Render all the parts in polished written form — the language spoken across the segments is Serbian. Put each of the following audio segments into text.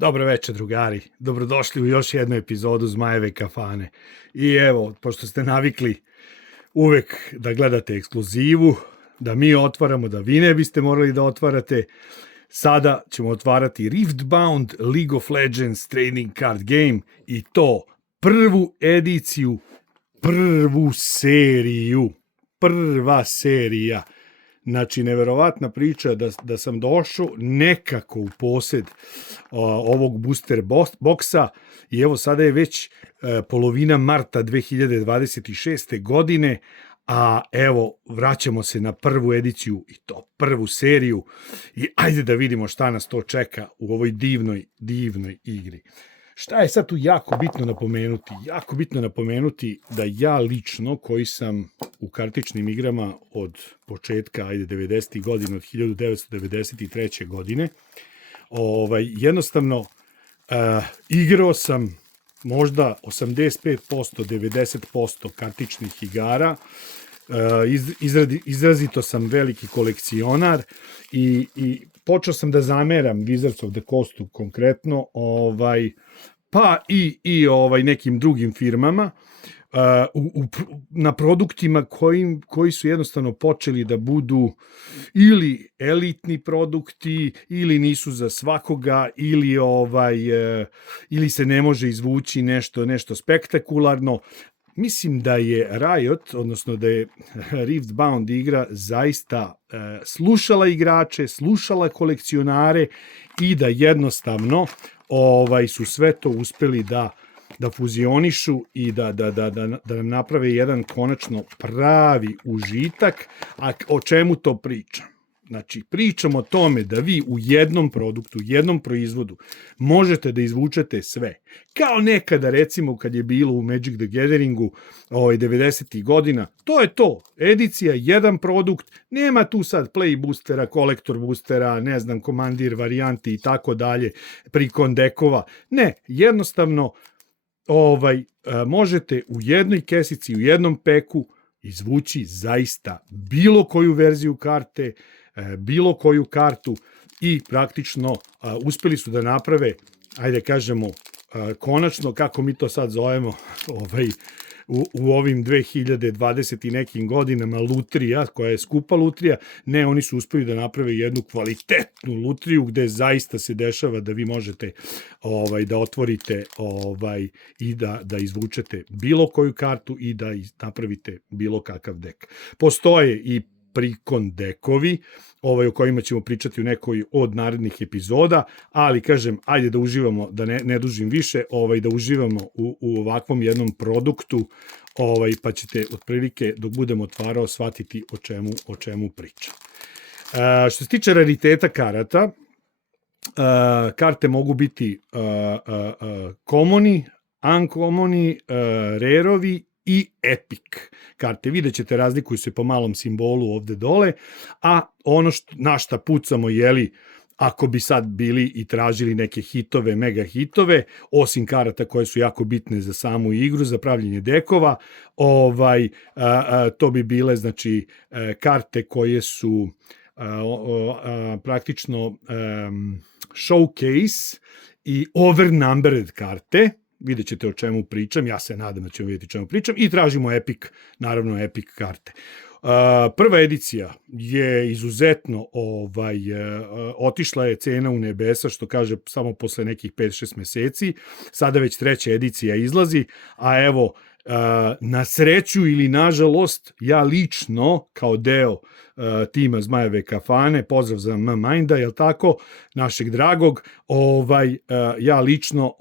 Dobro večer, drugari. Dobrodošli u još jednu epizodu Zmajeve kafane. I evo, pošto ste navikli uvek da gledate ekskluzivu, da mi otvaramo, da vi ne biste morali da otvarate, sada ćemo otvarati Riftbound League of Legends Trading Card Game i to prvu ediciju, prvu seriju, prva serija. Znači, neverovatna priča da sam došao nekako u posed ovog booster boksa i evo sada je već polovina marta 2026. godine, a evo vraćamo se na prvu ediciju i to prvu seriju i ajde da vidimo šta nas to čeka u ovoj divnoj igri. Šta je sad tu jako bitno napomenuti? Jako bitno napomenuti da ja lično, koji sam u kartičnim igrama od početka, 90. godina, od 1993. godine, jednostavno igrao sam možda 85%, 90% kartičnih igara, izrazito sam veliki kolekcionar i počeo sam da zameram Wizards of the Coastu konkretno, pa i nekim drugim firmama na produktima koji su jednostavno počeli da budu ili elitni produkti ili nisu za svakoga ili se ne može izvući nešto spektakularno. Mislim da je Riot, odnosno da je Riftbound igra zaista slušala igrače, slušala kolekcionare i da jednostavno su sve to uspeli da fuzionišu i da nam naprave jedan konačno pravi užitak. A o čemu to pričam? Znači, pričamo o tome da vi u jednom produktu, jednom proizvodu možete da izvučete sve. Kao nekada, recimo, kad je bilo u Magic the Gatheringu 90. godina, to je to. Edicija, jedan produkt, nema tu sad play boostera, kolektor boostera, ne znam, komandir varijanti i tako dalje, prikon dekova. Ne, jednostavno možete u jednoj kesici, u jednom peku izvući zaista bilo koju verziju karte, bilo koju kartu i praktično uspeli su da naprave, ajde kažemo, konačno, kako mi to sad zovemo u ovim 2020 i nekim godinama, lutrija, koja je skupa lutrija. Ne, oni su uspeli da naprave jednu kvalitetnu lutriju gde zaista se dešava da vi možete da otvorite i da izvučete bilo koju kartu i da napravite bilo kakav dek. Postoje i prikon dekovi, o kojima ćemo pričati u nekoj od narednih epizoda, ali kažem, ajde da uživamo, da ne dužim više, da uživamo u ovakvom jednom produktu, pa ćete otprilike dok budem otvarao shvatiti o čemu pričam. Što se tiče rariteta karata, karte mogu biti commoni, uncommoni, rareovi i epic karte. Vidjet ćete, razlikuju se po malom simbolu ovde dole, a ono na šta pucamo, ako bi sad bili i tražili neke hitove, mega hitove, osim karata koje su jako bitne za samu igru, za pravljenje dekova, to bi bile, znači, karte koje su praktično showcase i overnumbered karte. Vidjet ćete o čemu pričam, ja se nadam da ćemo vidjeti o čemu pričam, i tražimo epic, naravno epic karte. Prva edicija je izuzetno, otišla je cena u nebesa, što kaže samo posle nekih 5-6 meseci, sada već treća edicija izlazi, a evo, na sreću ili nažalost, ja lično kao deo tima Zmajeve kafane, pozdrav za M-Minda, jel tako, našeg dragog, ja lično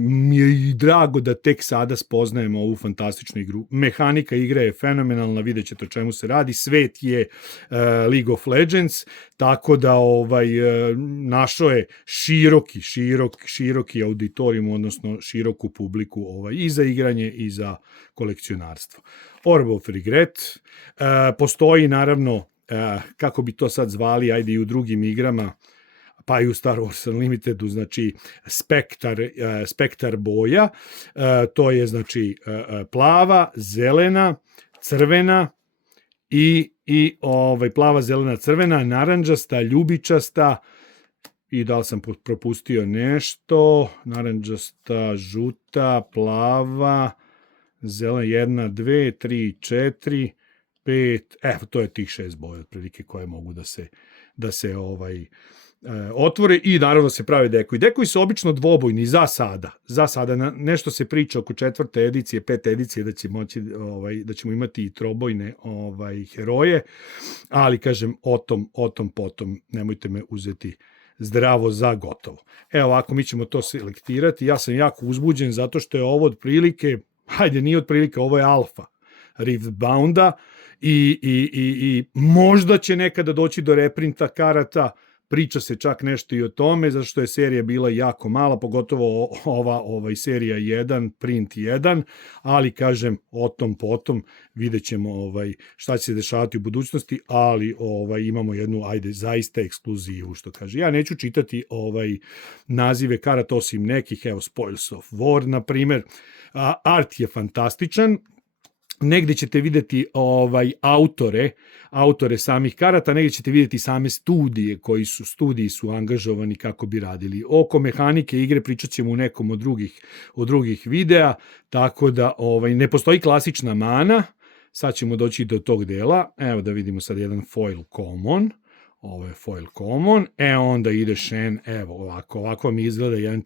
mi je i drago da tek sada spoznajemo ovu fantastičnu igru. Mehanika igre je fenomenalna, vidjet ćete o čemu se radi, svet je League of Legends, tako da našao je široki auditorijum, odnosno široku publiku i za igranje i za kolekcionarstvo. Orb of Regret, postoji naravno, kako bi to sad zvali, ajde i u drugim igrama, pa i u Star Wars Unlimitedu, znači spektar boja, to je znači plava, zelena, crvena i plava, zelena, crvena, naranđasta, ljubičasta, i da li sam propustio nešto, naranđasta, žuta, plava, zelena, 1, 2, 3, 4, 5, evo, to je tih 6 boja otprilike koje mogu da se otvore i naravno se prave dekoji. Dekoji su obično dvobojni za sada. Nešto se priča oko 4. edicije, 5. edicije da ćemo imati i trobojne heroje, ali kažem o tom potom, nemojte me uzeti zdravo za gotovo. Evo ovako, mi ćemo to selektirati. Ja sam jako uzbuđen zato što je ovo otprilike, nije otprilike, ovo je alfa Riftbounda i možda će nekada doći do reprinta karata. Priča se čak nešto i o tome, zato što je serija bila jako mala, pogotovo ova serija 1, print 1, ali kažem, o tom potom vidjet ćemo šta će se dešavati u budućnosti, ali imamo jednu, zaista ekskluzivu, što kaže. Ja neću čitati nazive karata osim nekih, evo, Spoils of War, na primer. Art je fantastičan. Negde ćete videti autore samih karata, negde ćete videti same studiji su angažovani kako bi radili. Oko mehanike igre pričat ćemo u nekom od drugih videa, tako da ne postoji klasična mana, sad ćemo doći do tog dela. Evo da vidimo sad jedan foil common, ovo je foil common, onda ide Shen, evo ovako mi izgleda jedan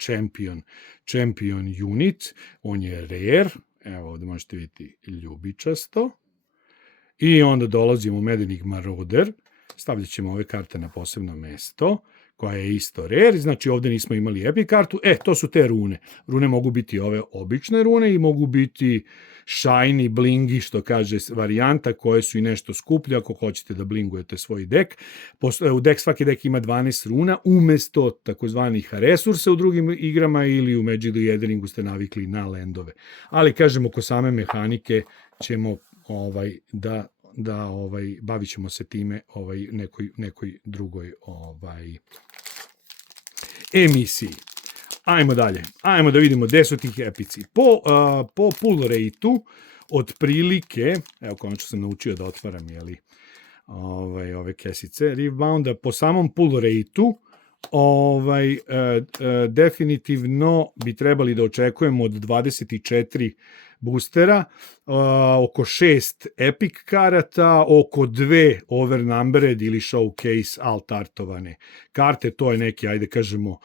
champion unit, on je rare, evo ovde možete vidjeti ljubičasto. I onda dolazimo u Medenik Marauder, stavljat ćemo ove karte na posebno mesto, koja je isto rare, znači ovde nismo imali epic kartu, to su te rune. Rune mogu biti ove obične rune i mogu biti shiny, blingi, što kaže varijanta, koje su i nešto skuplje, ako hoćete da blingujete svoj dek. Svaki dek ima 12 runa, umesto takozvanih resursa u drugim igrama ili u Magic the Gatheringu ste navikli na landove. Ali kažem, oko same mehanike ćemo bavit ćemo se time nekoj drugoj emisiji. Ajmo dalje. Ajmo da vidimo gde su tih epici. Po pull rate-u, otprilike, evo konačno sam naučio da otvaram ove kesice Riftbounda, po samom pull rate-u definitivno bi trebali da očekujemo od 24 boostera, oko 6 epic karata, oko 2 overnumbered ili showcase alt artovane karte, to je neki, ajde kažemo,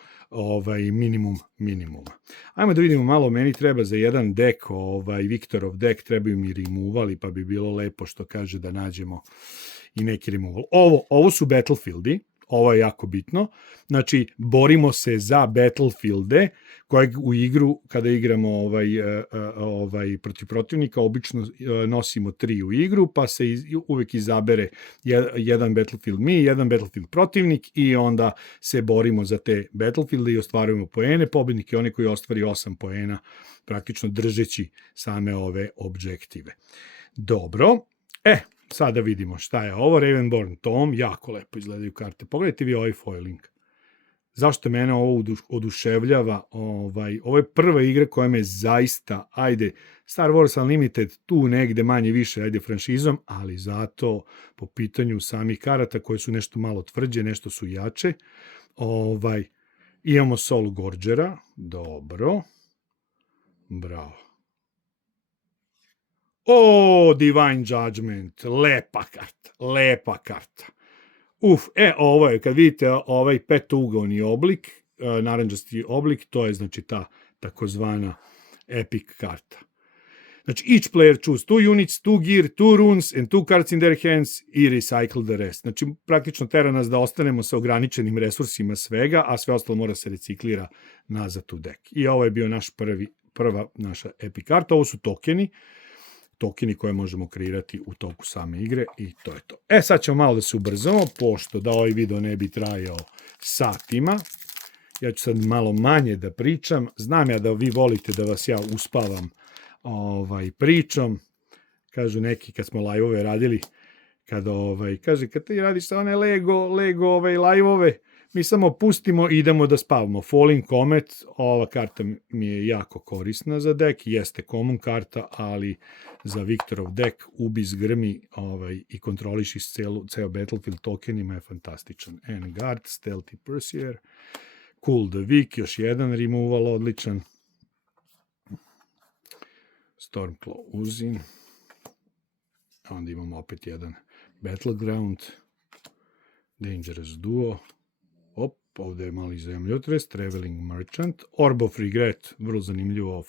minimuma. Ajmo da vidimo malo, meni treba za jedan dek, Viktorov dek, trebaju mi removali, pa bi bilo lepo, što kaže, da nađemo i neki removal. Ovo su battlefieldi, ovo je jako bitno, znači borimo se za battlefielde kojeg u igru, kada igramo protiv protivnika, obično nosimo 3 u igru, pa se uvek izabere jedan battlefield mi, jedan battlefield protivnik i onda se borimo za te battlefielde i ostvarujemo poene. Pobednik je onaj koji ostvari 8 poena, praktično držeći same ove objektive. Dobro, sada vidimo šta je ovo. Ravenborn Tome, jako lepo izgledaju karte. Pogledajte vi ovaj foiling. Zašto mene ovo oduševljava? Ovo je prva igra koja me zaista, Star Wars Unlimited tu negde manje više, franšizom, ali zato po pitanju samih karata koje su nešto malo tvrđe, nešto su jače. Imamo Soul Gorgera, dobro. Bravo. Divine Judgment, lepa karta. Ovo je, kad vidite ovaj petougaoni oblik, naranđasti oblik, to je znači ta takozvana epic karta. Znači, each player choose 2 units, 2 gear, 2 runes and 2 cards in their hands i recycle the rest. Znači, praktično tera nas da ostanemo sa ograničenim resursima svega, a sve ostalo mora se reciklira nazad u dek. I ovo je bio prva naša epic karta. Ovo su tokeni koje možemo kreirati u toku same igre i to je to. Sad ćemo malo da se ubrzamo, pošto da ovaj video ne bi trajao satima. Ja ću sad malo manje da pričam. Znam ja da vi volite da vas ja uspavam pričom. Kažu neki kad smo live-ove radili, kad ti radiš sa one Lego live-ove, Mi samo pustimo i idemo da spavamo. Falling Comet, ova karta mi je jako korisna za dek, jeste common karta, ali za Viktorov dek ubi, zgrmi i kontroliši ceo Battlefield tokenima je fantastičan. Enguard, Stealthy Pursuer, Cool the Weak, još jedan removal odličan. Stormclaw Uzin. Onda imamo opet jedan Battleground. Dangerous Duo. Ovde je mali zemljotres. Traveling Merchant. Orb of Regret. Vrlo zanimljivo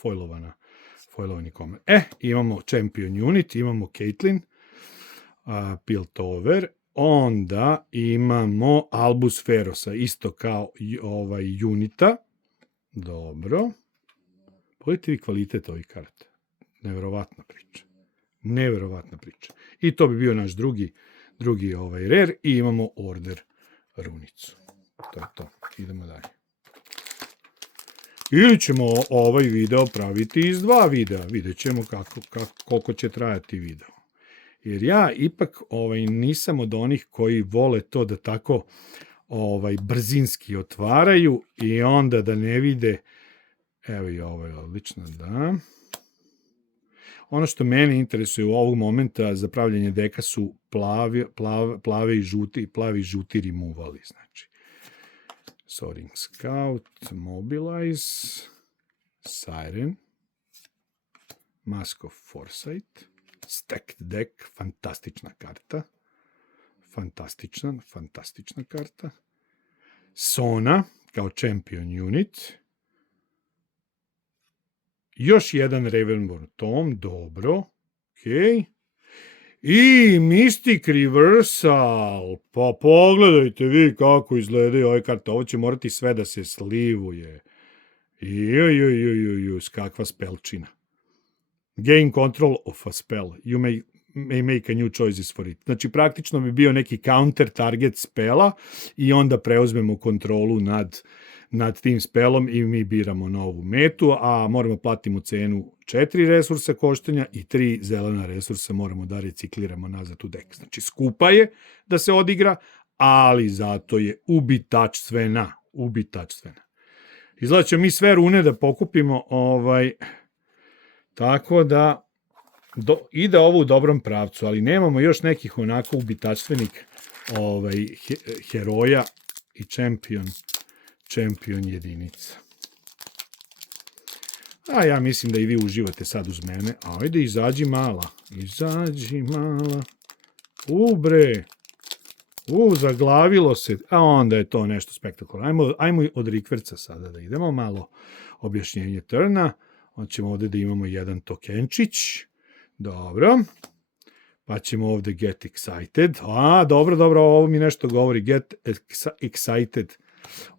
foilovani komen. Imamo Champion Unit. Imamo Caitlyn. Piltover. Onda imamo Albus Ferosa. Isto kao unita. Dobro. Pogledajte vi kvalitet ovih karta. Neverovatna priča. I to bi bio naš drugi rare i imamo Order runicu. To je to. Idemo dalje. Ili ćemo ovaj video praviti iz 2 videa. Vidjet ćemo koliko će trajati video. Jer ja ipak nisam od onih koji vole to da tako brzinski otvaraju i onda da ne vide. Evo i ovo je odlično, da. Ono što mene interesuje u ovog momenta za pravljanje deka su plavi i žuti removali. Znači, Soaring Scout, Mobilize, Siren, Mask of Foresight, Stacked Deck, fantastična karta. Fantastična karta. Sona, kao Champion Unit. Još jedan Ravenborn Tome, dobro, okej. I Mystic Reversal, pa pogledajte vi kako izgledaju ove karte, ovo će morati sve da se slivuje. Kakva spellčina. Gain control of a spell, you may make a new choices for it. Znači, praktično bi bio neki counter target spela i onda preuzmemo kontrolu nad tim spelom i mi biramo novu metu, a moramo platimo cenu 4 resursa koštanja i 3 zelena resursa moramo da recikliramo nazad u dek. Znači, skupa je da se odigra, ali zato je ubitačstvena. Izgleda ćemo mi sve rune da pokupimo, tako da ide ovo u dobrom pravcu, ali nemamo još nekih onako ubitačstvenih heroja i Champion jedinica. A ja mislim da i vi uživate sad uz mene. Ajde, izađi mala. Bre. Zaglavilo se. A onda je to nešto spektakularno. Ajmo od rikverca sada da idemo. Malo objašnjenje turna. Onda ćemo ovde da imamo jedan tokenčić. Dobro. Pa ćemo ovde get excited. Dobro, ovo mi nešto govori. Get excited.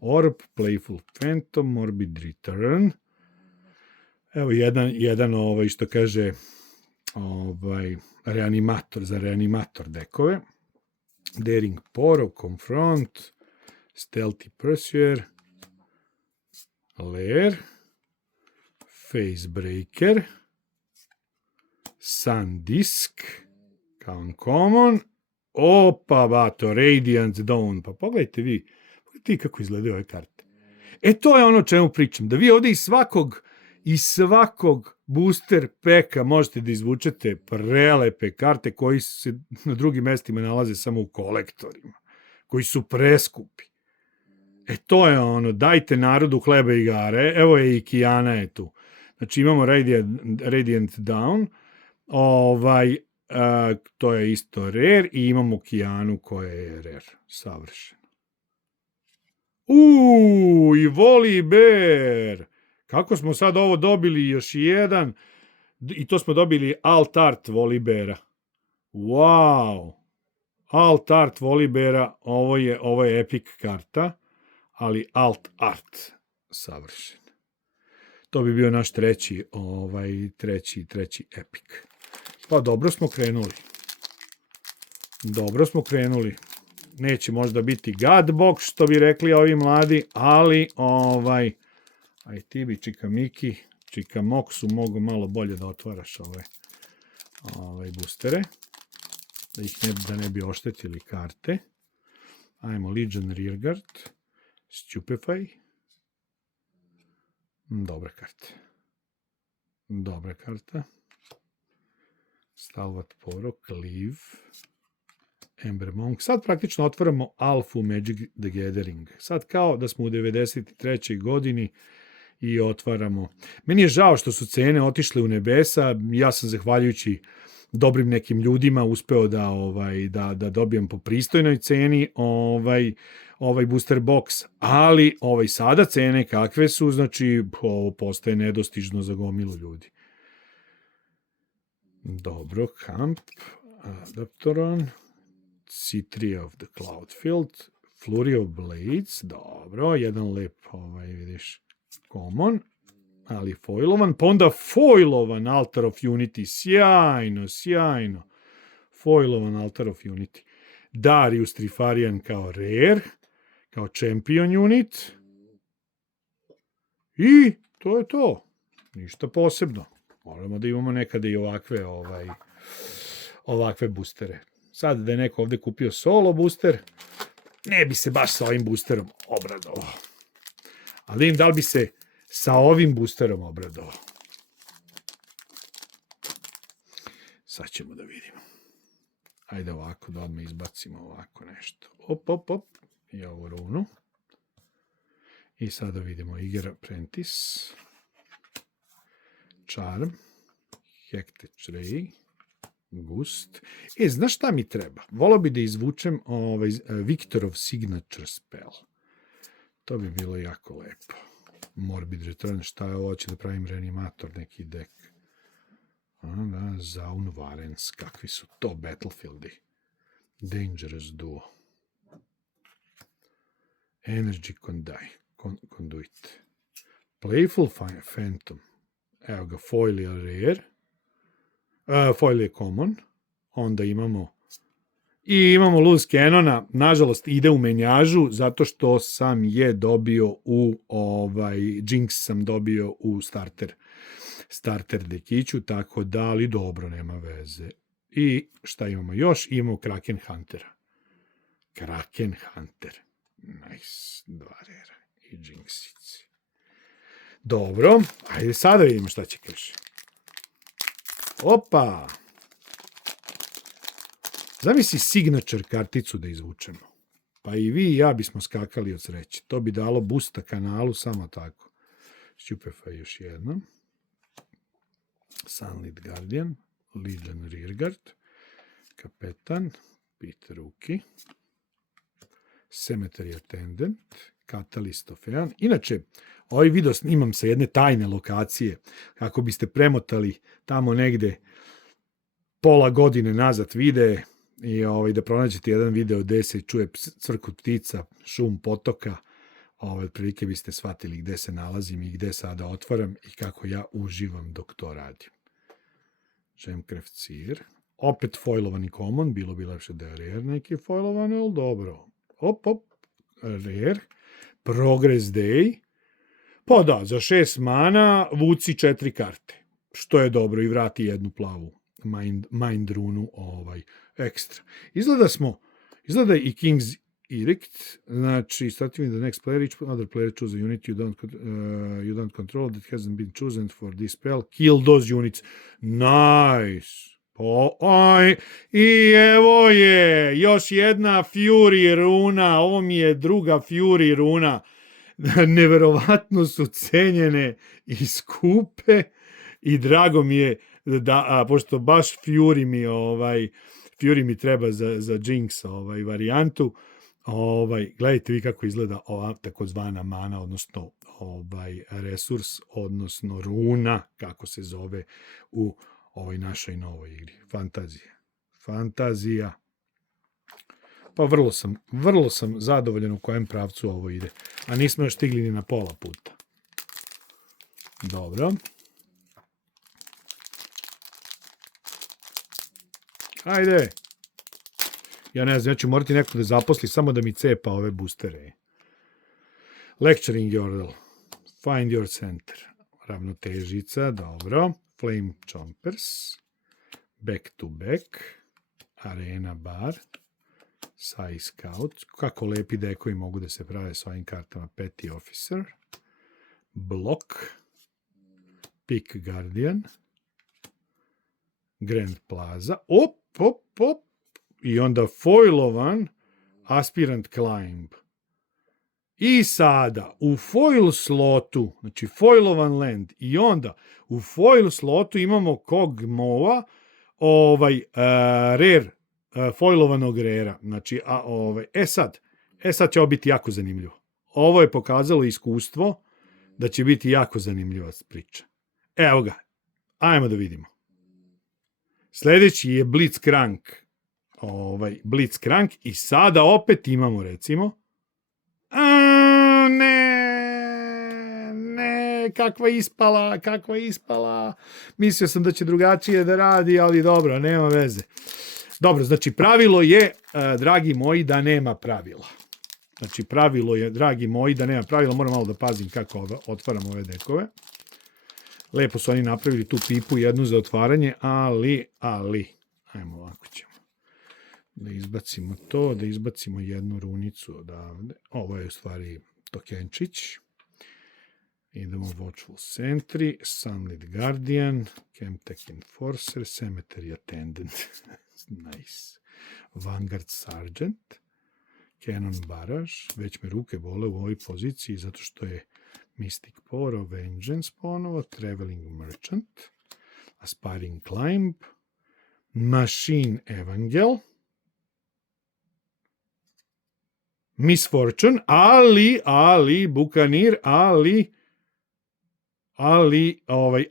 Orb, Playful Phantom, Morbid Return. Evo jedan što kaže reanimator za reanimator dekove. Daring Poro, Confront, Stealthy Pursuer, Lair, Facebreaker, Sun Disk, kao uncommon, Radiant Dawn, pa pogledajte vi kako izgledaju ove karte. To je ono o čemu pričam, da vi ovde iz svakog booster peka možete da izvučete prelepe karte koji se na drugim mestima nalaze samo u kolektorima, koji su preskupi. To je ono, dajte narodu hleba i igare, evo je i Kijana je tu. Znači imamo Radiant Dawn, to je isto rare i imamo Kijanu koja je rare, savršeno. I Volibear! Kako smo sad ovo dobili još jedan, i to smo dobili Alt Art Volibeara. Wow! Alt Art Volibeara, ovo je epic karta, ali Alt Art savršen. To bi bio naš treći epic. Pa dobro smo krenuli. Neće možda biti Godbox, što bi rekli ovi mladi, ali aj ti bi Čikamiki, Čikamoksu mogu malo bolje da otvaraš ove boostere, da ne bi oštetili karte. Ajmo Legion Rearguard, Stupefy. Dobra karta. Dobra karta. Stalwart Porok, Leaf, Ember Monk. Sad praktično otvaramo Alpha Magic the Gathering. Sad kao da smo u 93. godini i otvaramo. Meni je žao što su cene otišle u nebesa. Ja sam zahvaljujući dobrim nekim ljudima uspeo da dobijem po pristojnoj ceni ovaj booster box, ali sada cene kakve su, znači ovo postaje nedostižno za gomilu ljudi. Dobro, Camp, Adaptoron, C3 of the Cloudfield, Flurry of Blades, dobro, jedan lep, vidiš, common, ali foilovan, pa onda foilovan Altar of Unity, sjajno, foilovan Altar of Unity. Darius Trifarian kao rare, kao champion unit, i to je to, ništa posebno. Moramo da imamo nekada i ovakve boostere. Sad da je neko ovde kupio solo booster, ne bi se baš sa ovim boosterom obradovao. Ali vidim da li bi se sa ovim boosterom obradovao. Sad ćemo da vidimo. Ajde ovako, da odmah izbacimo ovako nešto. Op. I ovu runu. I sada vidimo Iger Apprentice, Charm, Hectic Ray, Gust. Znaš šta mi treba? Volao bi da izvučem Victorov Signature Spell. To bi bilo jako lepo. Morbid Return, šta je ovo? Hoće da pravim reanimator, neki dek. Zaun Varens, kakvi su to Battlefieldi. Dangerous Duo. Energy Conduit. Playful Phantom. Evo ga, foil je rare. Foil je common. Onda imamo Loose Cannona. Nažalost, ide u menjažu, zato što sam je dobio Jinx sam dobio u starter dekiću, tako da, ali dobro, nema veze. I šta imamo još? Imamo Kraken Huntera. Kraken Hunter. Nice. 2 rare. I Jinxici. Dobro, ajde sada vidimo šta će kaže. Opa! Zamisli signature karticu da izvučemo. Pa i vi i ja bismo skakali od sreće. To bi dalo boosta kanalu samo tako. Stupefy još jednom. Sunlit Guardian, Legion Rearguard, Kapetan, Peter Uki, Cemetery Attendant, Catalyst of Eon. Inače, ovaj video snimam sa jedne tajne lokacije, kako biste premotali tamo negde pola godine nazad videe i da pronađete jedan video gde se čuje cvrkut ptica, šum potoka, otprilike biste shvatili gde se nalazim i gde sada otvaram i kako ja uživam dok to radim. Gemcraft Seer. Opet foilovani common, bilo bi lepše da je rare neki foilovani, ali dobro. Op, rare. Progress Day. Pa da, za 6 mana vuci 4 karte. Što je dobro i vrati jednu plavu mind runu ekstra. Izgleda i King's Edict, znači, starting with the next player, each other player choose a unit you don't control that hasn't been chosen for this spell, kill those units. Nice! I evo je, još jedna Fury runa, ovo mi je druga Fury runa. Neverovatno su cenjene i skupe i drago mi je da, pošto baš Fury mi treba za Jinx varijantu, gledajte vi kako izgleda ova takozvana mana, odnosno resurs, odnosno runa, kako se zove u ovoj našoj novoj igri. Fantazija. Pa vrlo sam zadovoljan u kojem pravcu ovo ide. A nismo još stigli ni na pola puta. Dobro. Ajde. Ja ne znam, ja ću morati neko da zaposli samo da mi cepa ove boostere. Lecturing Yordle. Find your center. Ravnotežica, dobro. Flame Chompers. Back to back. Arena bar. Sai Scout. Kako lepi dekovi mogu da se prave s ovim kartama. Petty Officer. Block. Pick Guardian. Grand Plaza. Op. I onda foilovan Aspirant Climb. I sada u foil slotu, znači foilovan land, i onda u foil slotu imamo Kog'Maw, rare, foilovanog rera. Znači, sad će ovo biti jako zanimljivo. Ovo je pokazalo iskustvo da će biti jako zanimljiva priča. Evo ga, ajmo da vidimo. Sljedeći je Blitzcrank. Blitzcrank i sada opet imamo, recimo, ne, kakva ispala. Mislio sam da će drugačije da radi, ali dobro, nema veze. Dobro, znači pravilo je, dragi moji, da nema pravila. Moram malo da pazim kako otvaram ove dekove. Lepo su oni napravili tu pipu jednu za otvaranje, ali, ajmo ovako ćemo. Da izbacimo to, da izbacimo jednu runicu odavde. Ovo je u stvari tokenčić. Idemo Watchful Sentry, Sunlit Guardian, Chemtech Enforcer, Cemetery Attendant. Nice. Vanguard Sergeant, Cannon Barrage. Već me ruke bole u ovoj poziciji zato što je Mystic Power, Vengeance ponovo, Traveling Merchant, Aspiring Climb, Machine Evangel, Misfortune, ali, Buccaneer, ali,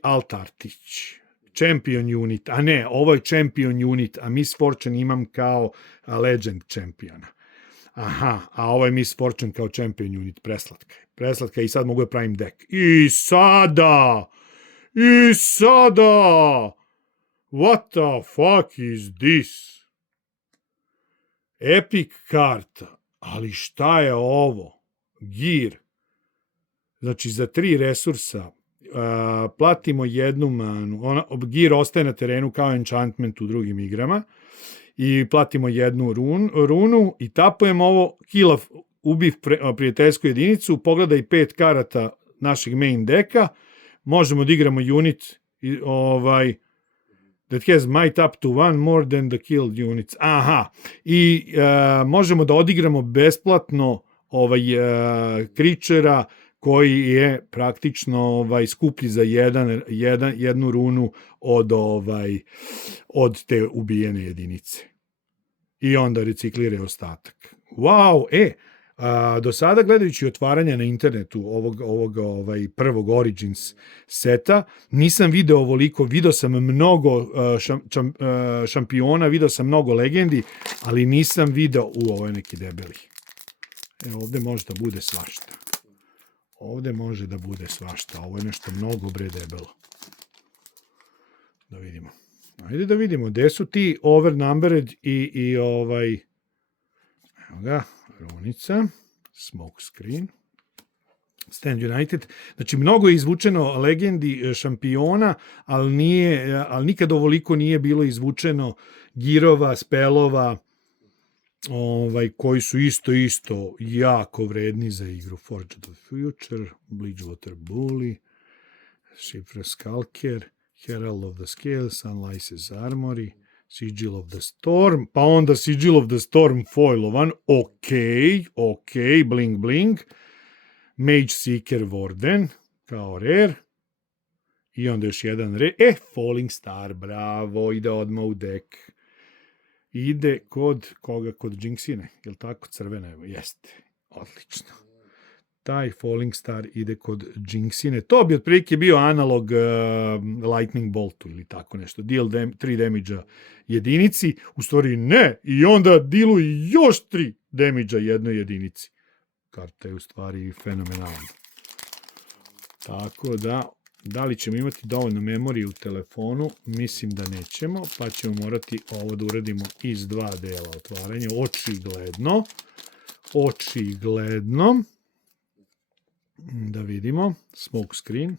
Altartić. Champion unit, a ne, ovo je Champion unit, a Misfortune imam kao Legend Championa. Aha, a ovo je Misfortune kao Champion unit, preslatka i sad mogu da pravim deck. I sada, what the fuck is this? Epic karta, ali šta je ovo? Gear. Znači za 3 resursa platimo jednu manu, gear ostaje na terenu kao enchantment u drugim igrama, i platimo jednu runu i tapujemo ovo, kill ubiv prijateljsku jedinicu, pogledaj 5 karata našeg main deka, možemo da igramo unit that has might up to 1 more than the killed units. Aha, i možemo da odigramo besplatno creature-a koji je praktično skuplji za jednu runu od te ubijene jedinice. I onda recikliraju ostatak. Wow, do sada gledajući otvaranja na internetu ovog prvog Origins seta, nisam video ovoliko, video sam mnogo šampiona, video sam mnogo legendi, ali nisam video, ovo je neki debeli. Ovde može da bude svašta. Ovo je nešto mnogo debelo. Da vidimo. Ajde da vidimo, gde su ti overnumbered i evo ga, runica, smoke screen, Stand United. Znači, mnogo je izvučeno legendi šampiona, ali nikad ovoliko nije bilo izvučeno girova, spelova, koji su isto jako vredni za igru. Forge of the Future, Bleachwater Bully, Shifra Skulker, Herald of the Scales, Unlicensed Armory, Sigil of the Storm, pa onda Sigil of the Storm foilovan, ok, bling bling, Mage Seeker Warden, kao rare, i onda još jedan rare, Falling Star, bravo, ide odmah u deck. Ide kod koga? Kod Jinxine, je li tako? Crvena, evo, jeste, odlično. Taj Falling Star ide kod Jinxine. To bi otprilike bio analog Lightning Boltu ili tako nešto. Deal 3 damage-a jedinici. U stvari ne. I onda dealuj još 3 damage-a jednoj jedinici. Karta je u stvari fenomenalna. Tako da li ćemo imati dovoljno memorije u telefonu? Mislim da nećemo, pa ćemo morati ovo da uradimo iz 2 dela otvaranja. Očigledno. Da vidimo. Smoke Screen,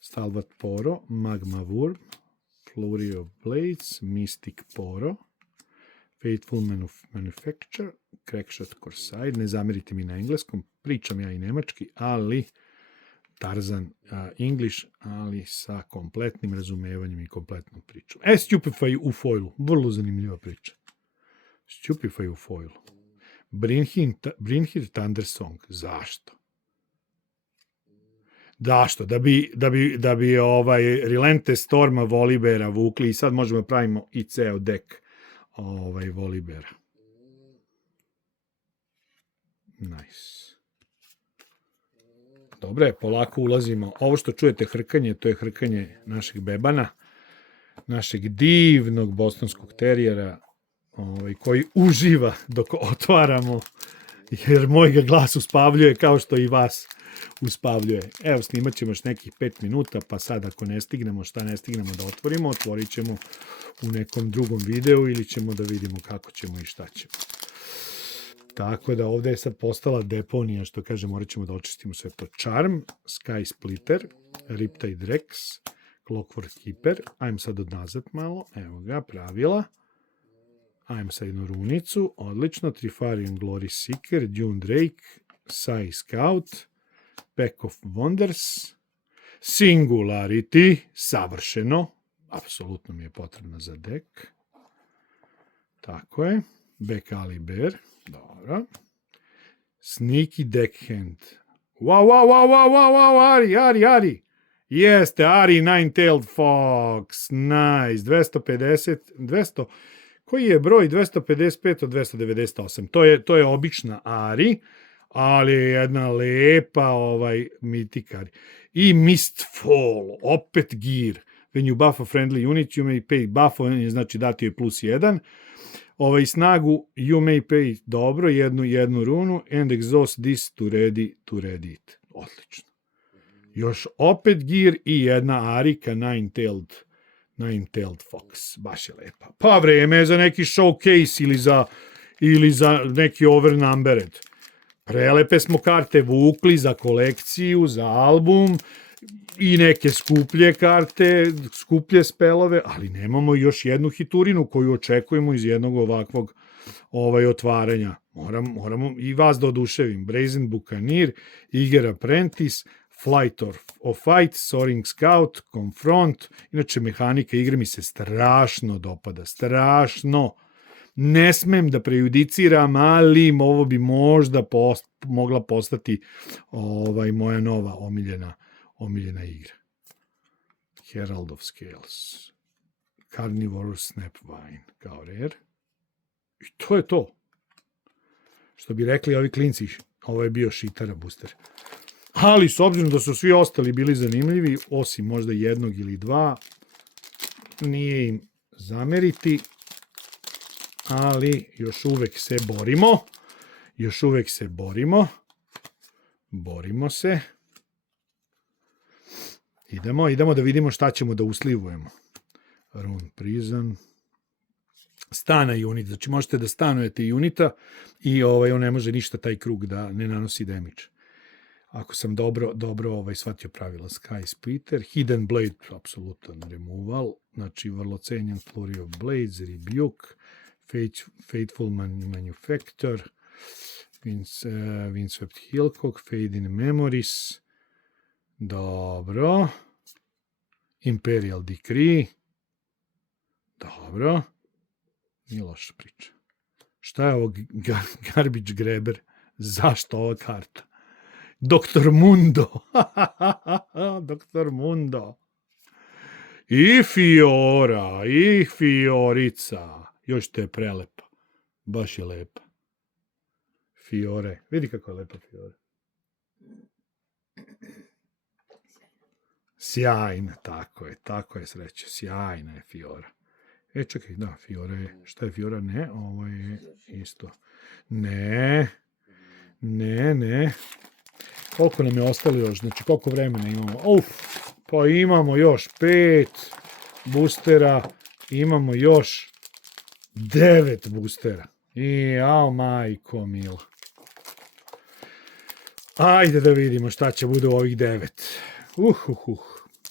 Stalwart Poro, Magma Wurm, Flurry of Blades, Mystic Poro, Faithful Manufacture, Crackshot Corsair, ne zamerite mi na engleskom, pričam ja i nemački, ali Tarzan English, ali sa kompletnim razumevanjem i kompletnom pričom. Stupefy u foilu, vrlo zanimljiva priča. Stupefy u foilu. Brynhir Thundersong, zašto? Zašto? Da bi Relente Storma Volibera vukli i sad možemo pravimo i ceo dek Volibera. Nice. Dobre, polako ulazimo. Ovo što čujete hrkanje, to je hrkanje našeg bebana, našeg divnog bostonskog terijera, koji uživa dok otvaramo, jer moj ga glas uspavljuje kao što i vas uspavljuje. Evo, snimat ćemo još nekih 5 minuta, pa sad ako ne stignemo, šta ne stignemo da otvorimo, otvorit ćemo u nekom drugom videu ili ćemo da vidimo kako ćemo i šta ćemo. Tako da ovde je sad postala deponija, što kaže, morat ćemo da očistimo sve to. Charm, Sky Splitter, Riptide Rex, Clockwork Keeper. Ajmo sad od nazad malo, evo ga, pravila. Ajmo sad jednu runicu, odlično. Trifarian Glory Seeker, Dune Drake, Sai Scout, Pack of Wonders, Singularity, savršeno, apsolutno mi je potrebno za dek. Tako je. Beccaliber, dobro. Sneaky Deckhand. Wow, Ari. Jeste, Ari Nine-Tailed Fox, nice, 250, koji je broj 255 od 298? To je obična Ari, ali je jedna lepa mythic Ari. I Mistfall, opet gear. When you buff a friendly unit, you may pay buff, znači dati je +1. Snagu, you may pay, dobro, jednu runu, and exhaust this to ready it. Odlično. Još opet gear i jedna Arika Nine-Tailed Fox. Baš je lepa. Pa vreme je za neki showcase ili za neki overnumbered. Prelepe smo karte vukli za kolekciju, za album i neke skuplje karte, skuplje spelove, ali nemamo još jednu hiturinu koju očekujemo iz jednog ovakvog otvaranja. Moramo i vas da oduševim. Brazen Buccaneer, Eager Apprentice, Flight of Fight, Soaring Scout, Confront. Inače, mehanika igre mi se strašno dopada. Strašno. Ne smem da prejudiciram, ali ovo bi možda mogla postati moja nova omiljena igra. Herald of Scales. Carnivore Snapvine kao rare. I to je to. Što bi rekli ovi klinci, ovo je bio šitara booster. Ali s obzirom da su svi ostali bili zanimljivi, osim možda jednog ili dva, nije im zameriti, ali još uvek se borimo. Borimo se. Idemo da vidimo šta ćemo da uslivujemo. Rune Prison. Stana unit, znači možete da stanujete unita i on ne može ništa taj krug da ne nanosi damage. Ako sam dobro shvatio pravila. Sky Splitter, Hidden Blade, apsolutan removal, znači vrlo cenjen Flurry of Blades, Rebuke, Faithful Manufacture, Windswept Hillcock, Fade in Memories, dobro, Imperial Decree, dobro, nije loša priča. Šta je ovo Garbage Grabber? Zašto ova karta? Dr. Mundo. Dr. Mundo. I Fiora, i Fiorica. Još te je prelepa. Baš je lepa. Fiore. Vidi kako je lepa Fiore. Sjajna, tako je sreće. Sjajna je Fiora. Čekaj, da, Fiora je, šta je Fiora? Ne, ovo je isto. Ne. Koliko nam je ostalo još? Znači, koliko vremena imamo? Pa imamo još 5 boostera, imamo još 9 boostera. Majko mila. Ajde da vidimo šta će bude u ovih 9.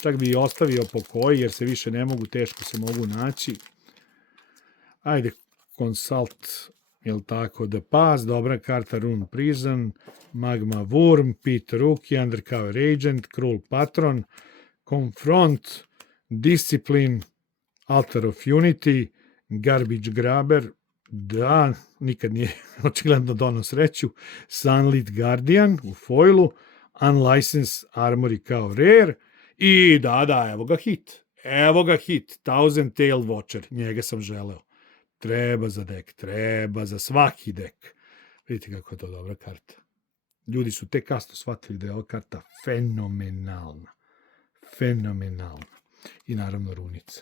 Čak bi i ostavio po koji, jer se više ne mogu, teško se mogu naći. Ajde, Consult, jel tako, The Pass, dobra karta, Rune Prison, Magma Worm, Pete Rookie, Undercover Agent, Cruel Patron, Confront, Discipline, Altar of Unity, Garbage Grabber, da, nikad nije očigledno dono sreću, Sunlit Guardian u foilu, Unlicensed Armory kao rare i da, evo ga hit, Thousand Tail Watcher, njega sam želeo. Treba za dek, treba za svaki dek. Vidite kako je to dobra karta. Ljudi su tek kasno shvatili da je ova karta fenomenalna. Fenomenalna. I naravno runica.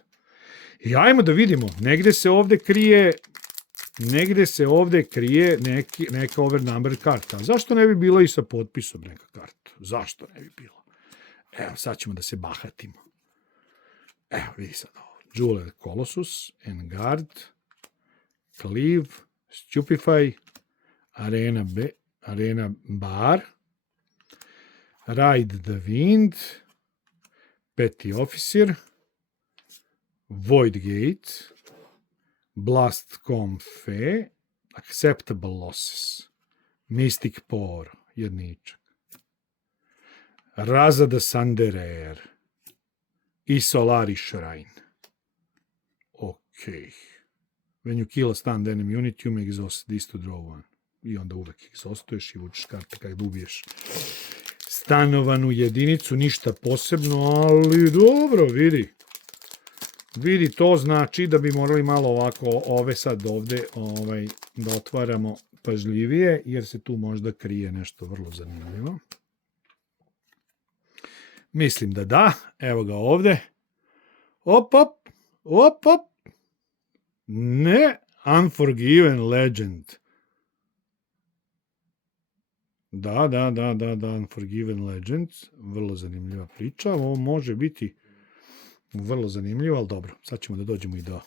I ajmo da vidimo, negde se ovde krije neka overnumber karta. Zašto ne bi bilo i sa potpisom neka karta? Zašto ne bi bilo? Evo, sad ćemo da se bahatimo. Evo, vidi sad ovo. Jeweler Colossus, Engard, Cleave, Stupefy, Arena Bar, Ride the Wind, Petty Officer, Void Gate, Blast Fe, Acceptable Losses, Mystic Power, jedničak, Raza the Sunderer i Solari Shrine. Okej. When you kill a stunned enemy unit, you may exhaust this to draw one. I onda uvek exhaustuješ i vučeš karte kada ubiješ stanovanu jedinicu, ništa posebno, ali dobro, vidi. Vidi, to znači da bi morali malo ovako ove sad ovde da otvaramo pažljivije, jer se tu možda krije nešto vrlo zanimljivo. Mislim da. Evo ga ovde. Op. Ne, Unforgiven Legend. Da, Unforgiven Legend. Vrlo zanimljiva priča. Ovo može biti vrlo zanimljivo, ali dobro. Sad ćemo da dođemo i do...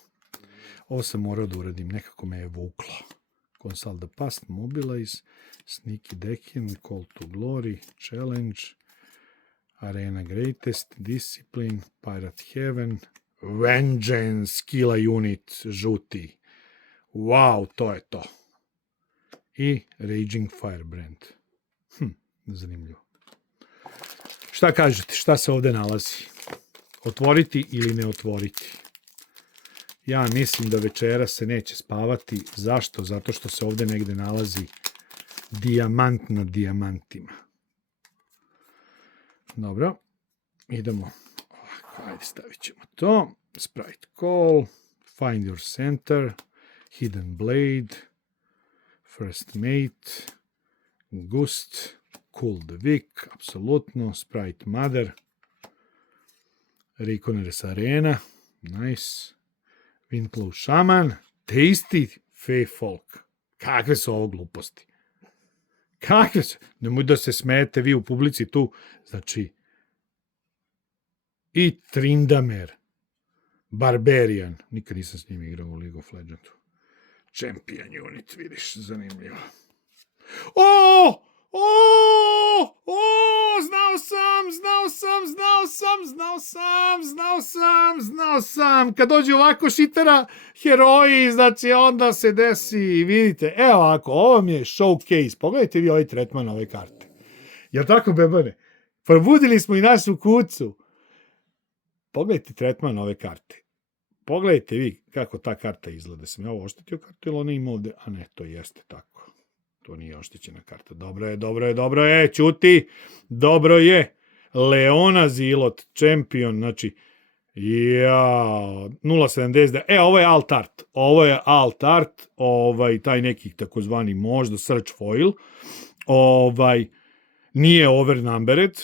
Ovo sam morao da uradim, nekako me je vuklo. Consult the Past, Mobilize, Sneaky Deckin, Call to Glory, Challenge, Arena Greatest, Discipline, Pirate Heaven, Vengeance, Killa Unit, žuti. Wow, to je to. I Raging Firebrand. Zanimljivo. Šta kažete? Šta se ovde nalazi? Otvoriti ili ne otvoriti? Ja mislim da večera se neće spavati. Zašto? Zato što se ovde negde nalazi dijamant na dijamantima. Dobro. Idemo. Ajde, stavit ćemo to. Sprite Call. Find Your Center. Hidden Blade. First Mate. Gust. Cool the Vic. Apsolutno. Sprite Mother. Reconers Arena. Nice. Windclaw Shaman. Tasty Fey Folk. Kakve su ovo gluposti? Kakve su? Nemoj da se smete vi u publici tu. Znači, i Trindamer. Barbarian. Nikad nisam s njim igrao u League of Legendu. Champion Unit, vidiš, zanimljivo. Znao sam. Kad dođe ovako šitera heroji, znači onda se desi, vidite, evo ovako, ovo mi je showcase. Pogledajte vi ovaj tretman ove karte. Jel tako, bebane? Probudili smo i našu kucu. Pogledajte tretman ove karte. Pogledajte vi kako ta karta izgleda. Sam ja ovo oštetio kartu ili ona ima ovde? A ne, to jeste tako. To nije oštećena karta. Dobro je, ćuti. Dobro je. Leona Zilot, Champion, znači, 0.70. Ovo je alt art. Taj neki takozvani možda search foil. Nije overnumbered,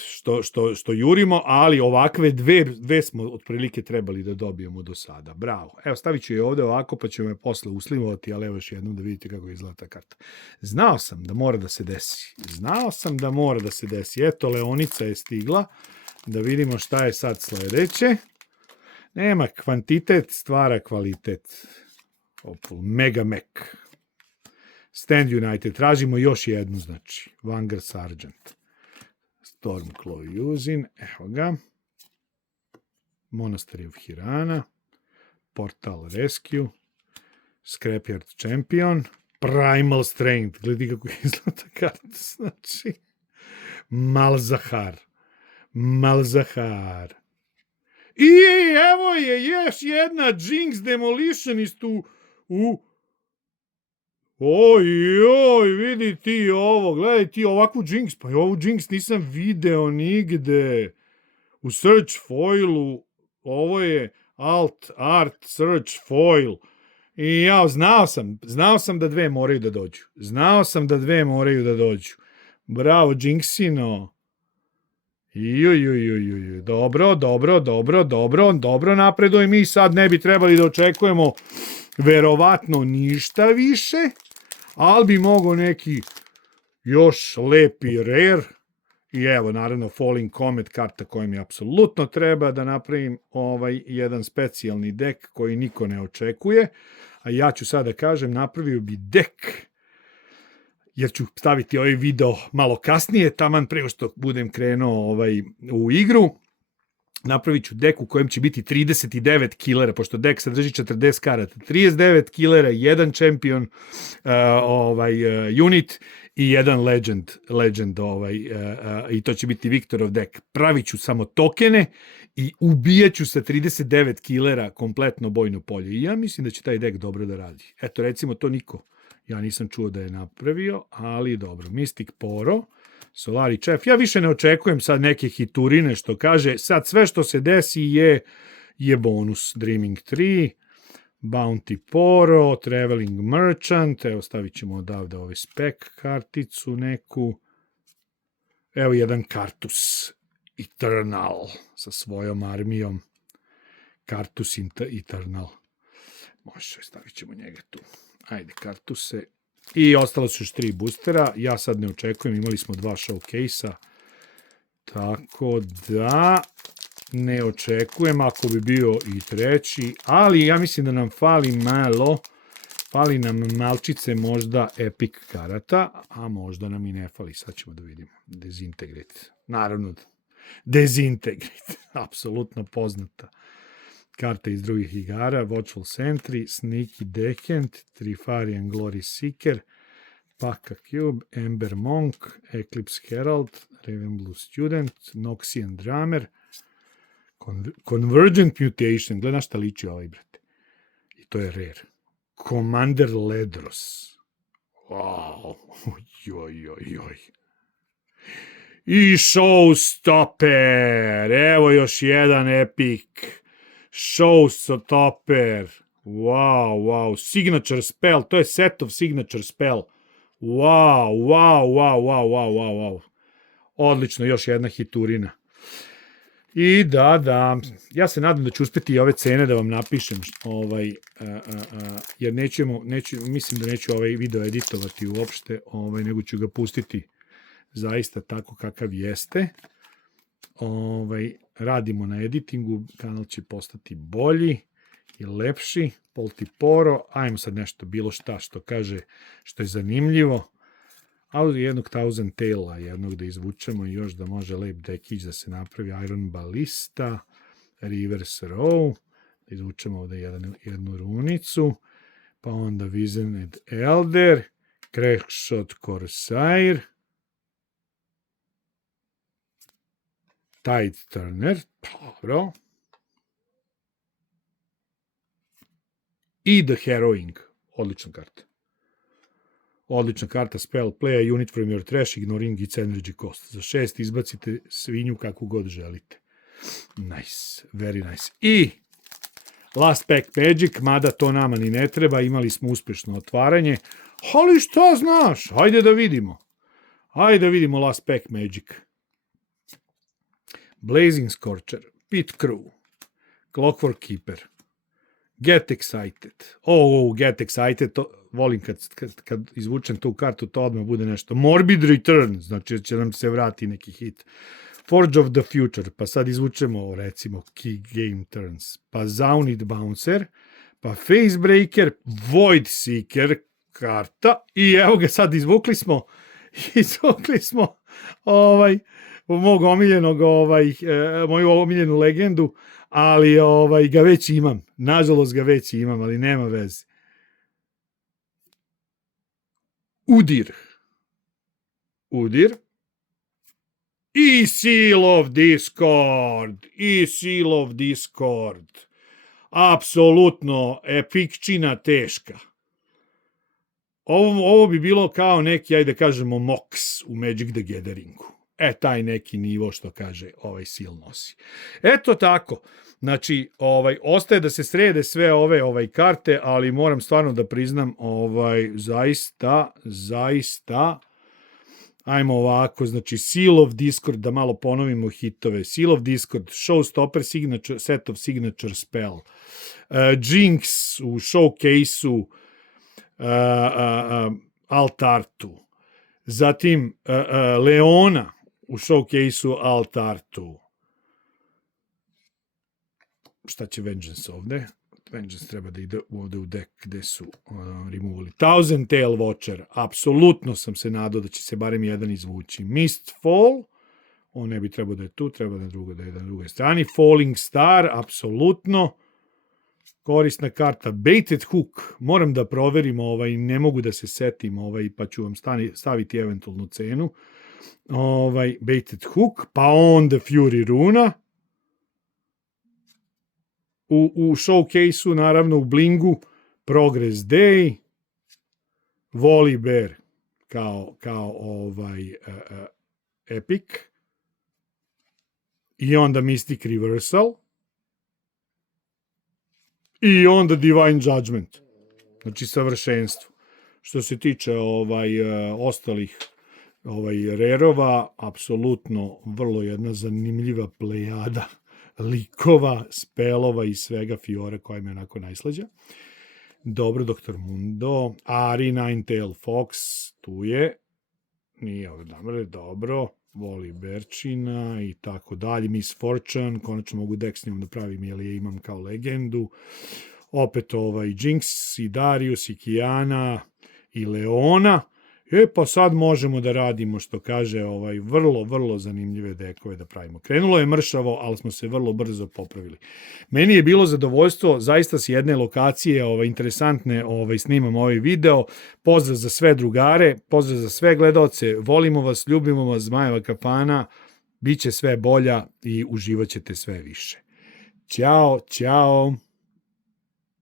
što jurimo, ali ovakve dve smo otprilike trebali da dobijemo do sada. Bravo. Evo, stavit ću je ovde ovako, pa ću me posle uslivovati, ali evo još jednom da vidite kako izgleda ta karta. Znao sam da mora da se desi. Eto, Leonica je stigla. Da vidimo šta je sad sledeće. Nema kvantitet, stvara kvalitet. Mega Mech. Stand United. Tražimo još jednu, znači. Vanguard Sergeant. Stormclaw Yuuzin. Evo ga. Monastery of Hirana. Portal Rescue. Scrapyard Champion, Primal Strength, gledaj kako izgleda karta, znači, Malzahar. I evo je još jedna Jinx Demolitionist oj, vidi ti ovo, gledaj ti ovakvu Jinx, pa ovu Jinx nisam video nigde. U Search Foilu, ovo je Alt Art Search Foil. I ja znao sam da dve moraju da dođu. Bravo, Jinxino. Dobro napreduje, mi sad ne bi trebali da očekujemo verovatno ništa više, ali bi mogo neki još lepi rare. I evo, naravno, Falling Comet, karta koja mi apsolutno treba da napravim jedan specijalni dek koji niko ne očekuje. A ja ću sada kažem, napravio bi dek, jer ću staviti ovaj video malo kasnije, taman preko što budem krenuo u igru. Napravit ću dek u kojem će biti 39 killera, pošto dek sadrži 40 karata. 39 killera, jedan champion unit i jedan legend i to će biti Viktorov dek. Pravit ću samo tokene i ubijaću sa 39 killera kompletno bojno polje. I ja mislim da će taj dek dobro da radi. Eto, recimo, to niko. Ja nisam čuo da je napravio, ali dobro. Mystic Poro, Solari Chef. Ja više ne očekujem sad neke hiturine što kaže. Sad sve što se desi je bonus. Dreaming 3, Bounty Poro, Traveling Merchant. Evo, stavit ćemo odavde ovaj spec karticu neku. Evo jedan Kartus Eternal sa svojom armijom. Kartus Eternal. Može, stavit ćemo njega tu. Ajde, Kartuse. I ostalo su još 3 boostera. Ja sad ne očekujem, imali smo 2 showcase-a. Tako da ne očekujem ako bi bio i treći. Ali ja mislim da nam fali nam malčice možda epic karata, a možda nam i ne fali. Sad ćemo da vidimo. Dezintegrate. Naravno, Dezintegrate. Apsolutno poznata karta iz drugih igara, Watchful Sentry, Sneaky Deckhand, Trifarian Glory Seeker, Paka Cube, Ember Monk, Eclipse Herald, Ravenblue Student, Noxian Drummer, Convergent Mutation, gledaj na šta liči ovaj, brate. I to je rare. Commander Ledros. Wow. Joj. I Showstopper. Evo još jedan epic. Showstopper. Wow. Signature spell. To je set of signature spell. Wow. Odlično, još jedna hiturina. I da, ja se nadam da ću uspeti i ove cene da vam napišem, jer mislim da neću ovaj video editovati uopšte, nego ću ga pustiti zaista tako kakav jeste. Radimo na editingu, kanal će postati bolji i lepši. Poltiporo, ajmo sad nešto, bilo šta što kaže, što je zanimljivo. A jednog Thousand Taila, jednog da izvučemo i još da može lep dekić da se napravi. Iron Ballista, Reverse Row, da izvučemo ovde jednu runicu, pa onda Wizened Elder, Crackshot Corsair, Tide Turner, dobro, i The Harrowing, odlična karta. Odlična karta, spell, play a unit from your trash, ignoring its energy cost. Za 6 izbacite svinju kako god želite. Nice, very nice. I Last Pack Magic, mada to nama ni ne treba, imali smo uspešno otvaranje. Ali šta znaš? Hajde da vidimo. Last Pack Magic. Blazing Scorcher, Pit Crew, Clockwork Keeper, Get Excited. Get Excited, volim kad izvučem tu kartu, to odmah bude nešto. Morbid Return, znači će nam se vrati neki hit. Forge of the Future, pa sad izvučemo recimo Key Game Turns, pa Zaunid Bouncer, pa Facebreaker, Void Seeker karta i evo ga sad izvukli smo moju omiljenu legendu, ali ga već imam. Nažalost ga već imam, ali nema veze. Udir. Udir. I Seal of Discord. I Seal of Discord. Apsolutno epikčina teška. Ovo bi bilo kao neki, ajde kažemo, Mox u Magic the Gatheringu. Taj neki nivo što kaže ovaj Seal nosi. Eto tako. Znači, ostaje da se srede sve ove karte, ali moram stvarno da priznam, zaista, ajmo ovako, znači Seal of Discord, da malo ponovimo hitove. Seal of Discord, Showstopper, set of signature spell. Jinx u Showcase-u, Altartu. Zatim Leona u Showcase-u, Altartu. Šta će Vengeance ovde? Vengeance treba da ide ovde u deck gde su removali. Thousand Tail Watcher, apsolutno sam se nadao da će se barem jedan izvući. Mistfall, on ne bi trebao da je tu, treba da je na drugoj strani. Falling Star, apsolutno. Korisna karta. Baited Hook, moram da proverim, ne mogu da se setim, pa ću vam staviti eventualnu cenu. Baited Hook, pa onda Fury Runa. U Showcase-u, naravno u Blingu, Progress Day, Volibear kao Epic, i onda Mystic Reversal, i onda Divine Judgment, znači savršenstvo. Što se tiče ostalih rerova, apsolutno vrlo jedna zanimljiva plejada likova, spelova i svega fiora koja mi je onako najslađa. Dobro, Dr. Mundo, Ari, Ninetail Fox, tu je, nije ovdje, dobro, Voli Berčina i tako dalje, Miss Fortune, konačno mogu deck s njom da pravim, jer je imam kao legendu, opet Jinx i Darius i Kijana i Leona. Pa sad možemo da radimo, što kaže, vrlo, vrlo zanimljive dekove da pravimo. Krenulo je mršavo, ali smo se vrlo brzo popravili. Meni je bilo zadovoljstvo, zaista s jedne lokacije interesantne snimam ovaj video. Pozdrav za sve drugare, pozdrav za sve gledaoce, volimo vas, ljubimo vas, Zmajeva kafana, bit će sve bolja i uživat ćete sve više. Ćao, ćao!